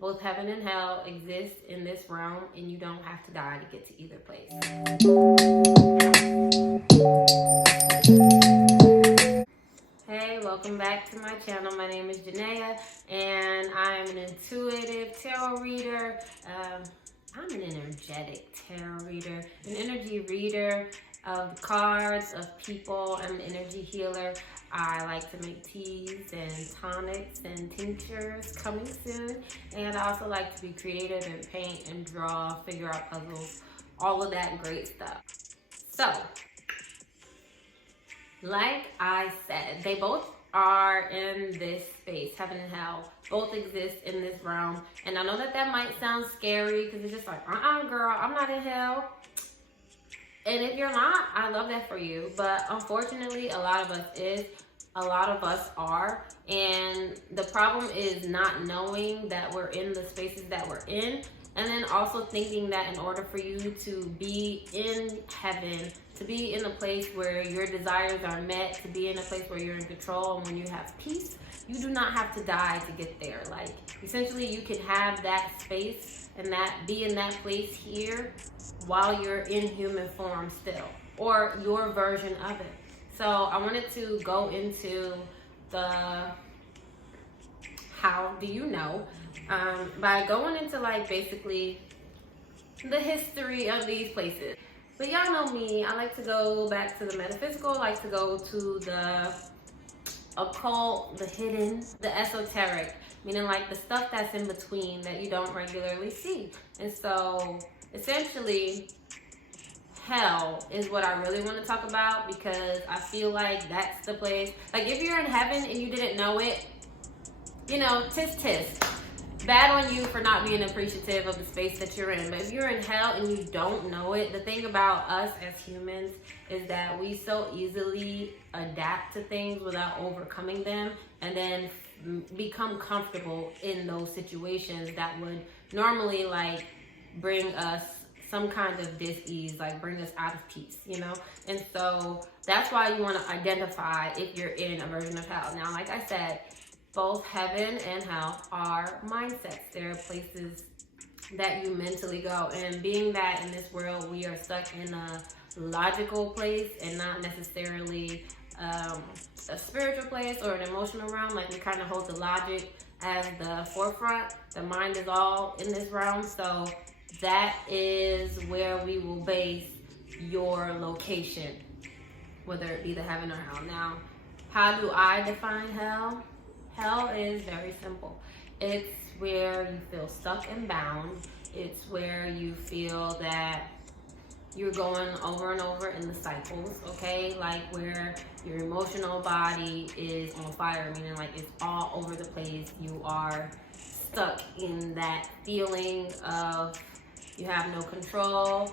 Both heaven and hell exist in this realm, and you don't have to die to get to either place. Hey, welcome back to my channel. My name is Janaea, and I'm an intuitive tarot reader. I'm an energetic tarot reader, an energy reader of cards, of people. I'm an energy healer. I like to make teas and tonics and tinctures coming soon. And I also like to be creative and paint and draw, figure out puzzles, all of that great stuff. So, like I said, they both are in this space, heaven and hell. Both exist in this realm. And I know that that might sound scary because it's just like, girl, I'm not in hell. And if you're not, I love that for you. But unfortunately, a lot of us are. And the problem is not knowing that we're in the spaces that we're in. And then also thinking that in order for you to be in heaven, to be in a place where your desires are met, to be in a place where you're in control and when you have peace, you do not have to die to get there. Like, essentially, you can have that space and that be in that place here while you're in human form still, or your version of it. So I wanted to go into the how do you know, by going into like basically the history of these places. But y'all know me, I like to go back to the metaphysical, I like to go to the occult, the hidden, the esoteric, meaning like the stuff that's in between that you don't regularly see. And so essentially, hell is what I really want to talk about, because I feel like that's the place. Like, if you're in heaven and you didn't know it, you know, tisk. Bad on you for not being appreciative of the space that you're in. But if you're in hell and you don't know it, the thing about us as humans is that we so easily adapt to things without overcoming them, and then become comfortable in those situations that would normally like bring us some kind of dis-ease, like bring us out of peace, you know? And so that's why you want to identify if you're in a version of hell. Now, like I said, both heaven and hell are mindsets. They're places that you mentally go. And being that in this world we are stuck in a logical place and not necessarily a spiritual place or an emotional realm, like we kind of hold the logic as the forefront. The mind is all in this realm. So that is where we will base your location, whether it be the heaven or hell. Now, how do I define hell? Hell is very simple. It's where you feel stuck and bound. It's where you feel that you're going over and over in the cycles, okay? Like where your emotional body is on fire, meaning like it's all over the place. You are stuck in that feeling of you have no control.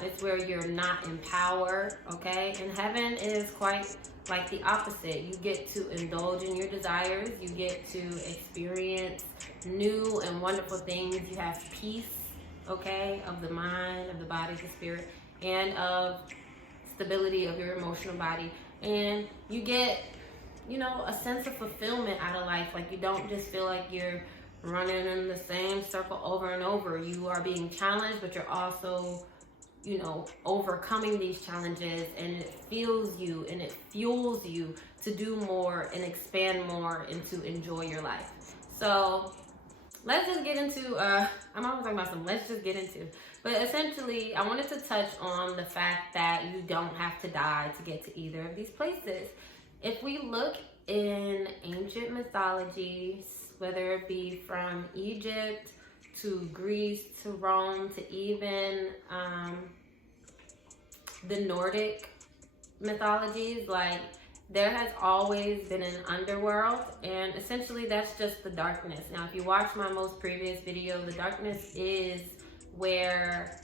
It's where you're not empowered, okay? And heaven is quite like the opposite. You get to indulge in your desires. You get to experience new and wonderful things. You have peace, okay, of the mind, of the body, the spirit, and of stability of your emotional body. And you get, you know, a sense of fulfillment out of life. Like, you don't just feel like you're running in the same circle over and over. You are being challenged, but you're also, you know, overcoming these challenges, and it feels you and it fuels you to do more and expand more and to enjoy your life. So let's just get into, I'm always talking about let's just get into, but essentially I wanted to touch on the fact that you don't have to die to get to either of these places. If we look in ancient mythologies, whether it be from Egypt to Greece to Rome to even the Nordic mythologies, like there has always been an underworld, and essentially that's just the darkness. Now, if you watch my most previous video, the darkness is where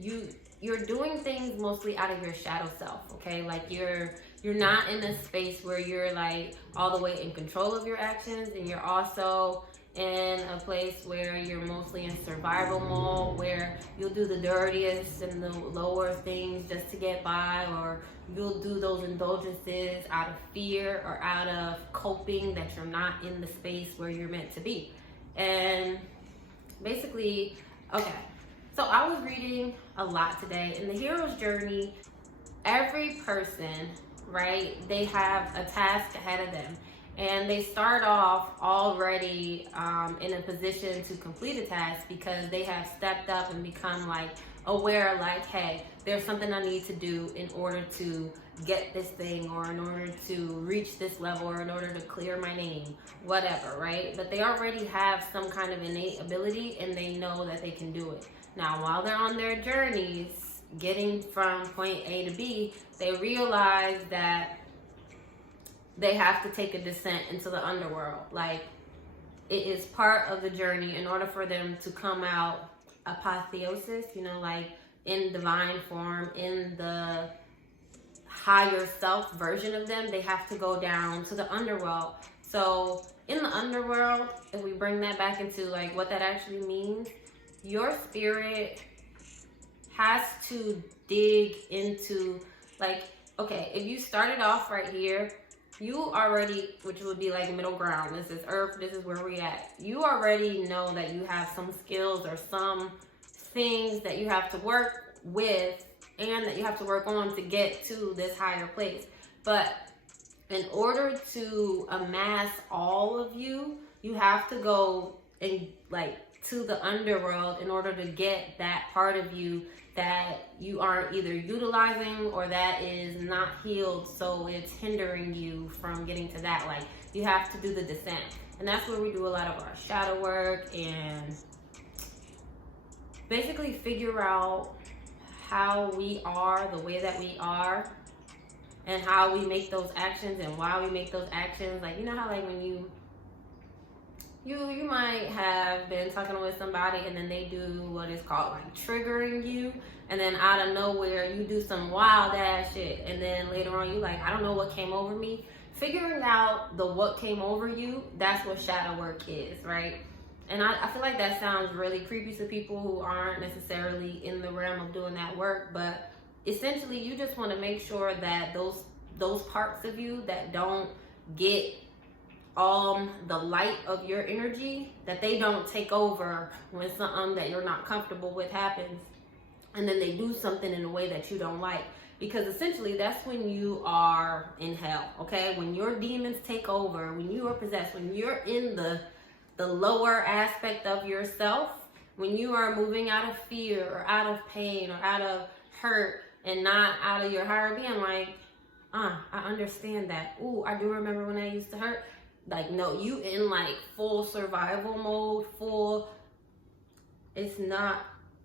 you're doing things mostly out of your shadow self, okay? Like you're not in a space where you're like all the way in control of your actions, and you're also in a place where you're mostly in survival mode, where you'll do the dirtiest and the lower things just to get by, or you'll do those indulgences out of fear or out of coping that you're not in the space where you're meant to be. And basically, okay, so I was reading a lot today. In the hero's journey, every person, right, they have a task ahead of them. And they start off already in a position to complete a task because they have stepped up and become like aware, like, hey, there's something I need to do in order to get this thing, or in order to reach this level, or in order to clear my name, whatever, right? But they already have some kind of innate ability and they know that they can do it. Now, while they're on their journeys, getting from point A to B, they realize that they have to take a descent into the underworld. Like, it is part of the journey in order for them to come out apotheosis, you know, like in divine form, in the higher self version of them. They have to go down to the underworld. So in the underworld, if we bring that back into like what that actually means, your spirit has to dig into, like, okay, if you started off right here, you already, which would be like middle ground, this is earth, this is where we at, you already know that you have some skills or some things that you have to work with and that you have to work on to get to this higher place. But in order to amass all of you, you have to go and like to the underworld in order to get that part of you that you aren't either utilizing or that is not healed, so it's hindering you from getting to that. Like, you have to do the descent, and that's where we do a lot of our shadow work and basically figure out how we are the way that we are and how we make those actions and why we make those actions. Like, you know how like when you might have been talking with somebody and then they do what is called like triggering you, and then out of nowhere you do some wild ass shit, and then later on you like, I don't know what came over me. Figuring out the what came over you, that's what shadow work is, right? And I feel like that sounds really creepy to people who aren't necessarily in the realm of doing that work, but essentially you just want to make sure that those parts of you that don't get the light of your energy, that they don't take over when something that you're not comfortable with happens, and then they do something in a way that you don't like. Because essentially that's when you are in hell, okay? When your demons take over, when you are possessed, when you're in the lower aspect of yourself, when you are moving out of fear or out of pain or out of hurt and not out of your higher being, like, I understand that. Ooh, I do remember when I used to hurt. Like, no, you in like full survival mode, full it's not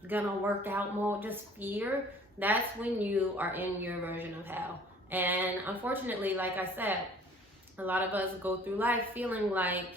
gonna work out mode, just fear. That's when you are in your version of hell. And unfortunately, like I said, a lot of us go through life feeling like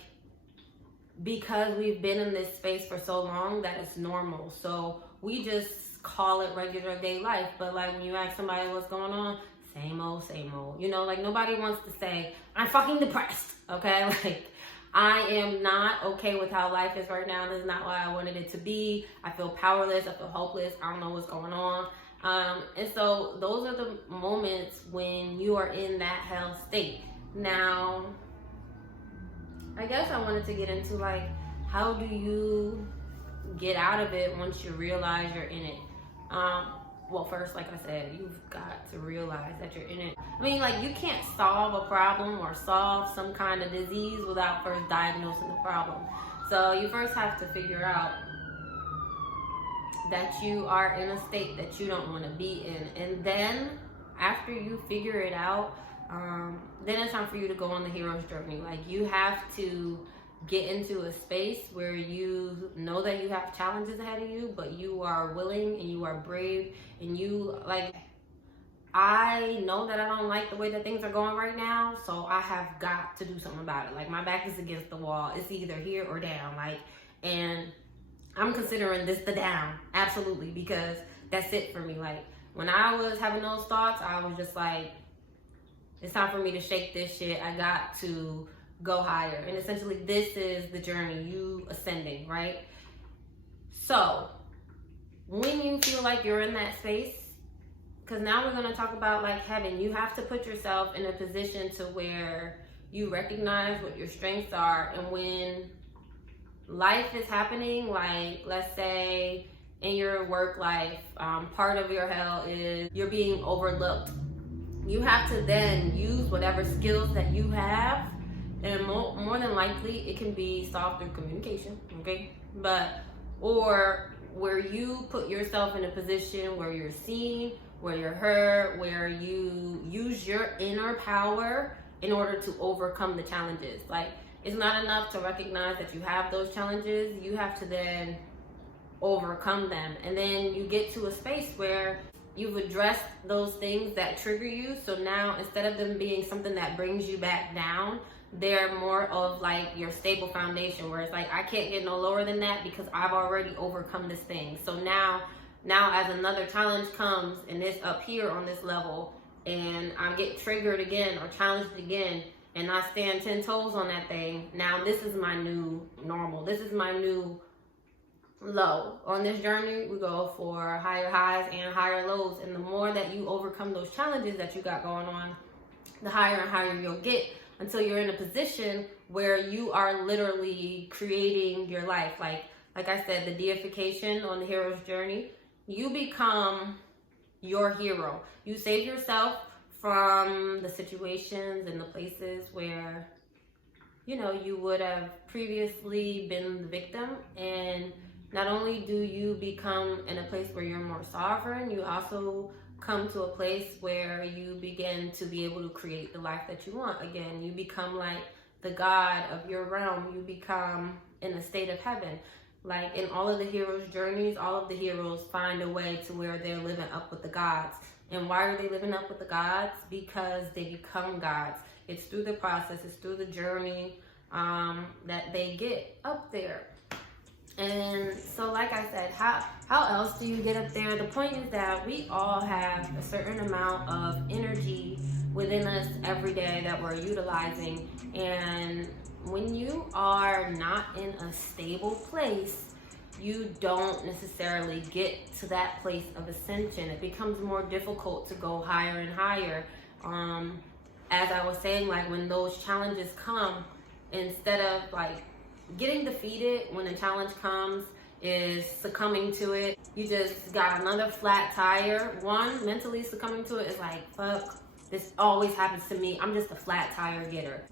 because we've been in this space for so long that it's normal. So we just call it regular day life. But like when you ask somebody what's going on, same old, same old. You know, like nobody wants to say, I'm fucking depressed, okay? Like, I am not okay with how life is right now. This is not what I wanted it to be. I feel powerless. I feel hopeless. I don't know what's going on. And so those are the moments when you are in that hell state. Now, I guess I wanted to get into like, how do you get out of it once you realize you're in it? Well, first, like I said, you've got to realize that you're in it. I mean, like, you can't solve a problem or solve some kind of disease without first diagnosing the problem. So you first have to figure out that you are in a state that you don't want to be in. And then after you figure it out, then it's time for you to go on the hero's journey. Like, you have to get into a space where you know that you have challenges ahead of you, but you are willing and you are brave, and you, like, I know that I don't like the way that things are going right now, so I have got to do something about it. Like, my back is against the wall. It's either here or down. Like, and I'm considering this the down, absolutely, because that's it for me. Like, when I was having those thoughts, I was just like, it's time for me to shake this shit. I got to go higher. And essentially this is the journey, you ascending, right? So when you feel like you're in that space, because now we're going to talk about like heaven, you have to put yourself in a position to where you recognize what your strengths are, and when life is happening, like let's say in your work life, part of your hell is you're being overlooked. You have to then use whatever skills that you have, and more than likely it can be solved through communication, okay? But, or where you put yourself in a position where you're seen, where you're heard, where you use your inner power in order to overcome the challenges. Like, it's not enough to recognize that you have those challenges. You have to then overcome them. And then you get to a space where you've addressed those things that trigger you. So now, instead of them being something that brings you back down, they're more of like your stable foundation, where it's like, I can't get no lower than that because I've already overcome this thing. So now as another challenge comes and it's up here on this level, and I get triggered again or challenged again, and I stand 10 toes on that thing, now this is my new normal. This is my new low. On this journey, we go for higher highs and higher lows. And the more that you overcome those challenges that you got going on, the higher and higher you'll get, until you're in a position where you are literally creating your life. Like I said, the deification on the hero's journey, you become your hero. You save yourself from the situations and the places where, you know, you would have previously been the victim. And not only do you become in a place where you're more sovereign, you also come to a place where you begin to be able to create the life that you want. Again, you become like the god of your realm. You become in a state of heaven. Like in all of the heroes' journeys, all of the heroes find a way to where they're living up with the gods. And why are they living up with the gods? Because they become gods. It's through the process, it's through the journey that they get up there. And so, like I said, how else do you get up there? The point is that we all have a certain amount of energy within us every day that we're utilizing. And when you are not in a stable place, you don't necessarily get to that place of ascension. It becomes more difficult to go higher and higher. As I was saying, like when those challenges come, instead of like getting defeated when a challenge comes is succumbing to it. You just got another flat tire. One, mentally succumbing to it is like, fuck, this always happens to me. I'm just a flat tire getter.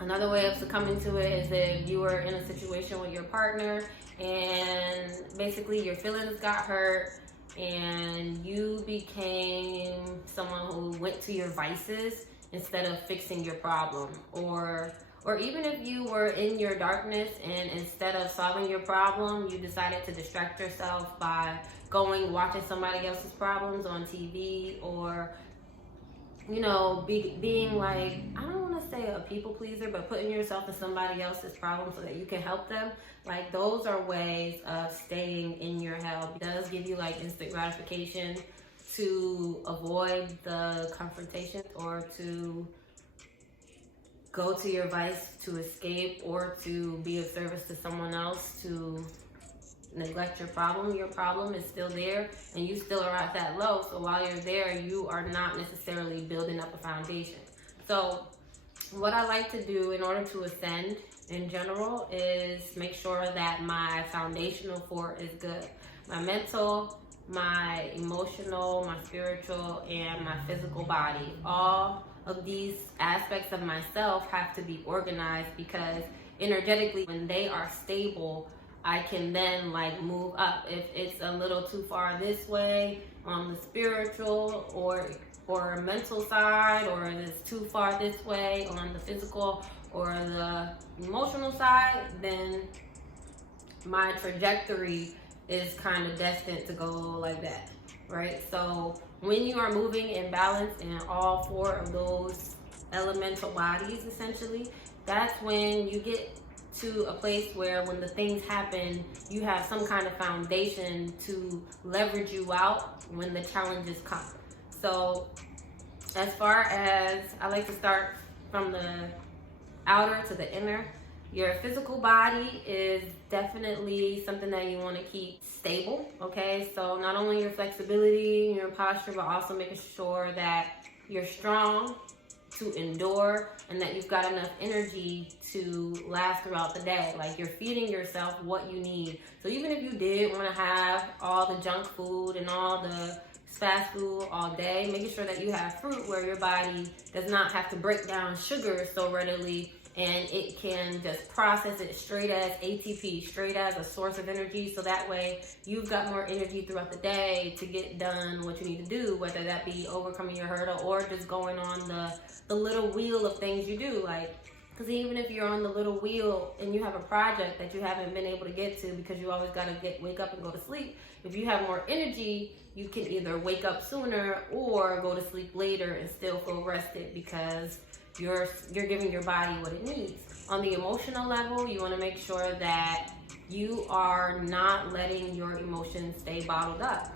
Another way of succumbing to it is if you were in a situation with your partner and basically your feelings got hurt and you became someone who went to your vices instead of fixing your problem. Or even if you were in your darkness and instead of solving your problem, you decided to distract yourself by watching somebody else's problems on TV, or, you know, being like, I don't want to say a people pleaser, but putting yourself in somebody else's problem so that you can help them. Like, those are ways of staying in your hell. It does give you like instant gratification to avoid the confrontation, or to go to your vice to escape, or to be of service to someone else, to neglect your problem. Your problem is still there and you still are at that low. So while you're there, you are not necessarily building up a foundation. So what I like to do in order to ascend in general is make sure that my foundational fort is good. My mental, my emotional, my spiritual, and my physical body. All of these aspects of myself have to be organized, because energetically, when they are stable, I can then like move up. If it's a little too far this way on the spiritual or mental side, or it's too far this way on the physical or the emotional side, then my trajectory is kind of destined to go like that, right? So when you are moving in balance in all four of those elemental bodies, essentially, that's when you get to a place where when the things happen, you have some kind of foundation to leverage you out when the challenges come. So as far as, I like to start from the outer to the inner. Your physical body is definitely something that you want to keep stable, okay? So not only your flexibility, your posture, but also making sure that you're strong to endure, and that you've got enough energy to last throughout the day. Like, you're feeding yourself what you need. So even if you did want to have all the junk food and all the fast food all day, making sure that you have fruit where your body does not have to break down sugar so readily, and it can just process it straight as ATP, straight as a source of energy. So that way you've got more energy throughout the day to get done what you need to do, whether that be overcoming your hurdle or just going on the little wheel of things you do. Like, because even if you're on the little wheel and you have a project that you haven't been able to get to because you always got to wake up and go to sleep, if you have more energy, you can either wake up sooner or go to sleep later and still feel rested because you're giving your body what it needs. On the emotional level, you want to make sure that you are not letting your emotions stay bottled up.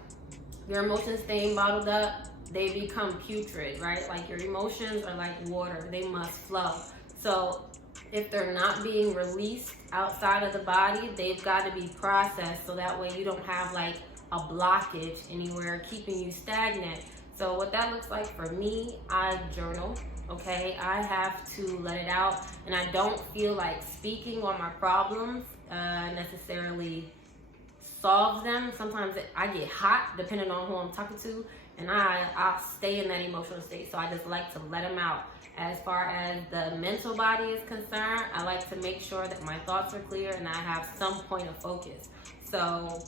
Your emotions staying bottled up, they become putrid, right? Like, your emotions are like water, they must flow. So if they're not being released outside of the body, they've got to be processed, so that way you don't have like a blockage anywhere keeping you stagnant. So what that looks like for me, I journal. Okay, I have to let it out, and I don't feel like speaking on my problems necessarily solves them. Sometimes I get hot depending on who I'm talking to, and I'll stay in that emotional state. So I just like to let them out. As far as the mental body is concerned, I like to make sure that my thoughts are clear and I have some point of focus. So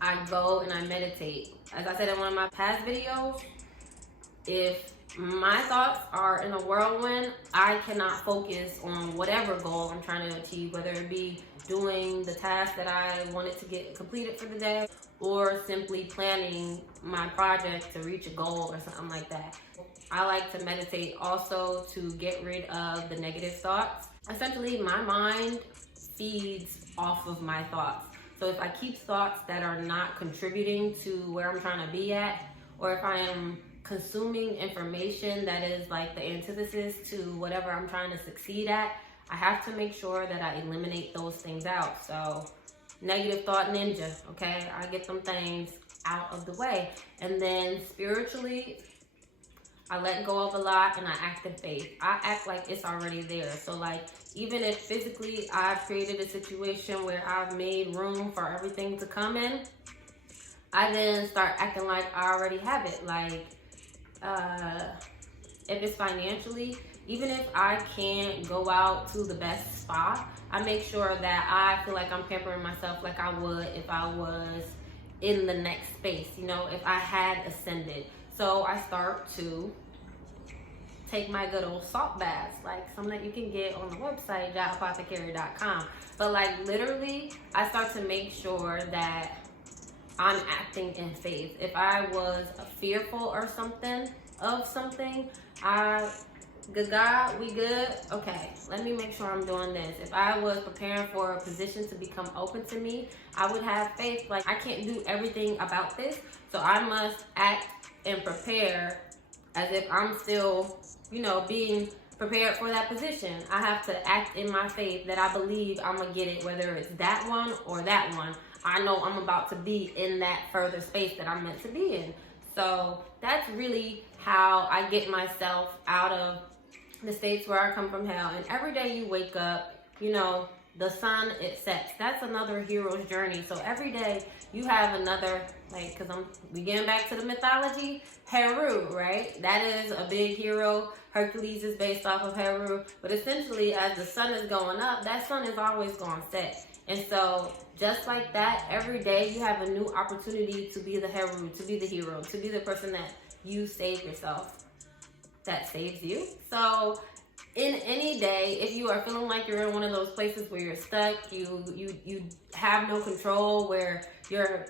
I go and I meditate. As I said in one of my past videos, if my thoughts are in a whirlwind, I cannot focus on whatever goal I'm trying to achieve, whether it be doing the task that I wanted to get completed for the day or simply planning my project to reach a goal or something like that. I like to meditate also to get rid of the negative thoughts. Essentially, my mind feeds off of my thoughts. So if I keep thoughts that are not contributing to where I'm trying to be at, or if I am consuming information that is like the antithesis to whatever I'm trying to succeed at, I have to make sure that I eliminate those things out. So negative thought ninja, okay? I get them things out of the way. And then spiritually, I let go of a lot and I act in faith. I act like it's already there. So like, even if physically I've created a situation where I've made room for everything to come in, I then start acting like I already have it. Like, if it's financially, even if I can't go out to the best spa, I make sure that I feel like I'm pampering myself like I would if I was in the next space, you know, if I had ascended. So I start to take my good old salt baths, like some that you can get on the website, jotapothecary.com. But like, literally, I start to make sure that I'm acting in faith. If I was fearful or something, good God, we good? Okay, let me make sure I'm doing this. If I was preparing for a position to become open to me, I would have faith. Like, I can't do everything about this, so I must act and prepare as if I'm still, you know, being prepared for that position. I have to act in my faith that I believe I'm gonna get it, whether it's that one or that one. I know I'm about to be in that further space that I'm meant to be in. So that's really how I get myself out of the states where I come from hell. And every day you wake up, you know, the sun, it sets. That's another hero's journey. So every day you have another, like, because we getting back to the mythology, Heru, right? That is a big hero. Hercules is based off of Heru. But essentially, as the sun is going up, that sun is always going to set. And so just like that, every day you have a new opportunity to be the Heru, to be the hero, to be the person that you save yourself, that saves you. So in any day, if you are feeling like you're in one of those places where you're stuck, you have no control, where you're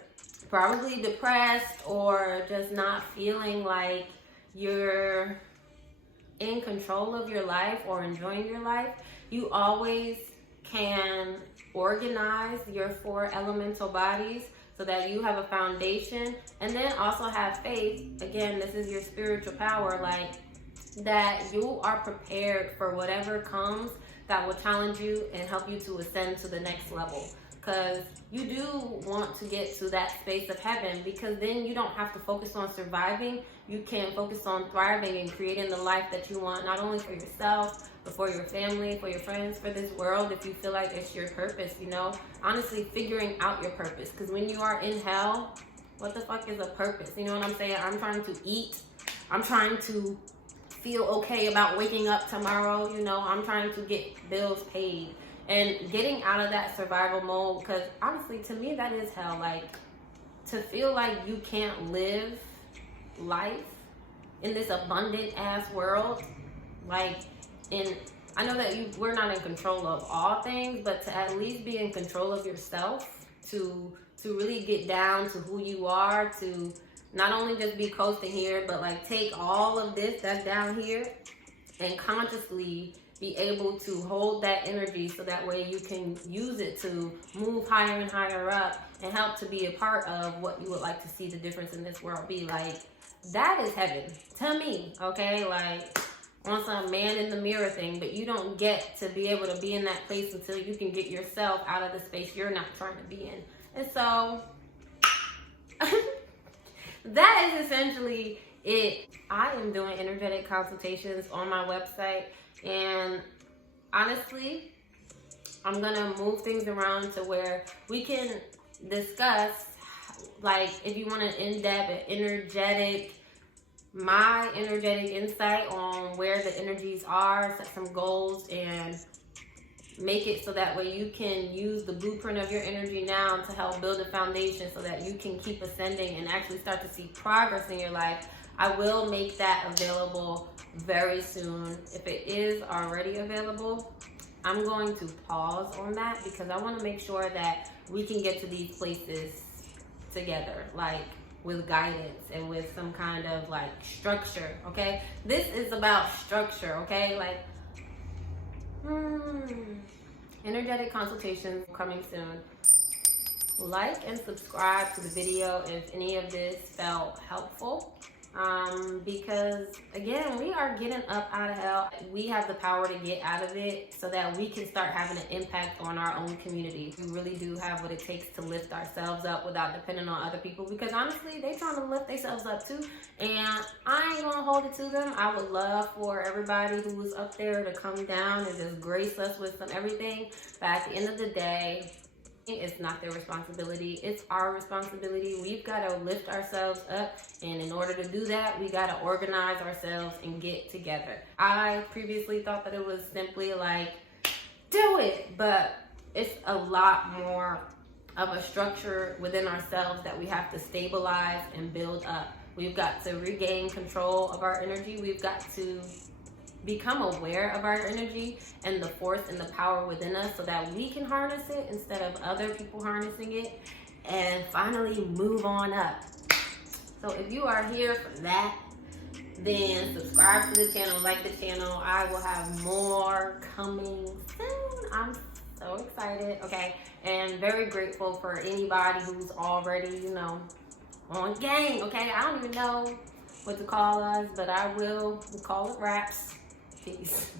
probably depressed or just not feeling like you're in control of your life or enjoying your life, you always can organize your 4 elemental bodies so that you have a foundation, and then also have faith. Again, this is your spiritual power, like, that you are prepared for whatever comes that will challenge you and help you to ascend to the next level. because you do want to get to that space of heaven, because then you don't have to focus on surviving. You can focus on thriving and creating the life that you want, not only for yourself, but for your family, for your friends, for this world, if you feel like it's your purpose, you know? Honestly, figuring out your purpose, because when you are in hell, what the fuck is a purpose? You know what I'm saying? I'm trying to eat. I'm trying to feel okay about waking up tomorrow, you know? I'm trying to get bills paid. And getting out of that survival mode, because honestly, to me, that is hell. Like, to feel like you can't live life in this abundant ass world, like, I know that we're not in control of all things, but to at least be in control of yourself, to really get down to who you are, to not only just be coasting here, but like take all of this that's down here and consciously be able to hold that energy, so that way you can use it to move higher and higher up and help to be a part of what you would like to see the difference in this world be. Like, that is heaven to me, okay? Like, on some man in the mirror thing, but you don't get to be able to be in that place until you can get yourself out of the space you're not trying to be in. And so that is essentially it. I am doing energetic consultations on my website, and honestly, I'm gonna move things around to where we can discuss, like, if you want an in-depth my energetic insight on where the energies are, set some goals, and make it so that way you can use the blueprint of your energy now to help build a foundation so that you can keep ascending and actually start to see progress in your life. I will make that available very soon. If it is already available, I'm going to pause on that, because I want to make sure that we can get to these places together, like with guidance and with some kind of like structure, okay? This is about structure, okay? Like, energetic consultations coming soon. Like and subscribe to the video if any of this felt helpful. Because again, we are getting up out of hell. We have the power to get out of it so that we can start having an impact on our own community. We really do have what it takes to lift ourselves up without depending on other people, because honestly, they trying to lift themselves up too, and I ain't gonna hold it to them. I would love for everybody who's up there to come down and just grace us with some everything, but at the end of the day, it's not their responsibility. It's our responsibility. We've got to lift ourselves up, and in order to do that, we got to organize ourselves and get together. I previously thought that it was simply like, do it, but it's a lot more of a structure within ourselves that we have to stabilize and build up. We've got to regain control of our energy. We've got to become aware of our energy and the force and the power within us so that we can harness it instead of other people harnessing it, and finally move on up. So if you are here for that, then subscribe to the channel, like the channel. I will have more coming soon. I'm so excited, okay? And very grateful for anybody who's already, you know, on gang, okay? I don't even know what to call us, but I will call it raps. Peace.